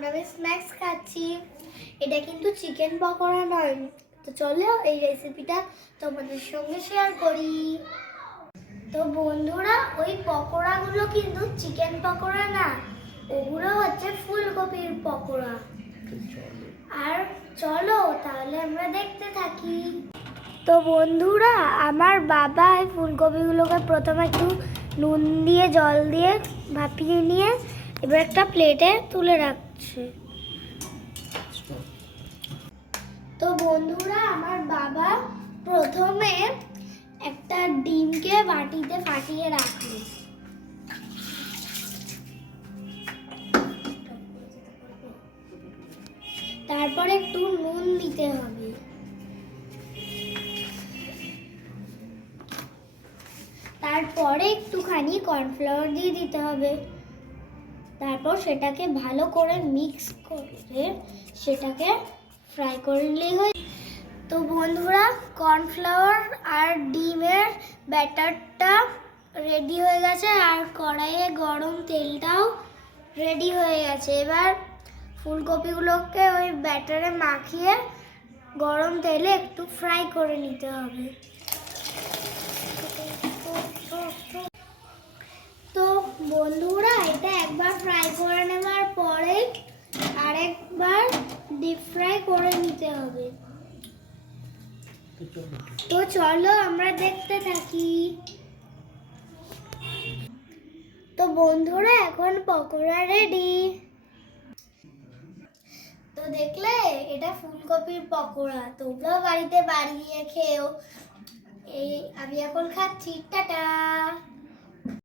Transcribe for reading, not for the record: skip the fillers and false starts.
এখন আমি স্ন্যাক্স খাচ্ছি। এটা কিন্তু চিকেন পকোড়া নয়। তো চলো এই রেসিপিটা তোমাদের সঙ্গে শেয়ার করি। তো বন্ধুরা, ওই পকোড়াগুলো কিন্তু চিকেন পকোড়া না, ওগুলো হচ্ছে ফুলকপির পকোড়া। আর চলো তাহলে আমরা দেখতে থাকি। তো বন্ধুরা, আমার বাবা এই ফুলকপিগুলোকে প্রথমে একটু নুন দিয়ে জল দিয়ে ভাপিয়ে নিয়ে এবার একটা প্লেটে তুলে রাখছে। তো বন্ধুরা, আমার বাবা প্রথমে একটা ডিমকে বাটিতে ফাটিয়ে রাখলো। তারপর একটু নুন দিতে হবে। তারপরে একটুখানি কর্নফ্লাওয়ার দিয়ে দিতে হবে। তারপর সেটাকে ভালো করে মিক্স করে সেটাকে ফ্রাই করে নিলেই হয়। তো বন্ধুরা, কর্নফ্লাওয়ার আর ডিমের ব্যাটারটা রেডি হয়ে গেছে, আর কড়াইয়ে গরম তেলটাও রেডি হয়ে গেছে। এবার ফুলকপিগুলোকে ওই ব্যাটারে মাখিয়ে গরম তেলে একটু ফ্রাই করে নিতে হবে। তো বন্ধুরা, এটা একবার ফ্রাই করে নেওয়ার পরে আরেকবার ডিপ ফ্রাই করে নিতে হবে। তো চলো আমরা দেখতে থাকি। তো বন্ধুরা, এখন পকোড়া রেডি। তো দেখলে, এটা ফুলকপির পকোড়া। তোমরাও বাড়িতে বানিয়ে খেও। এই আমি এখন খাচ্ছি। টাটা।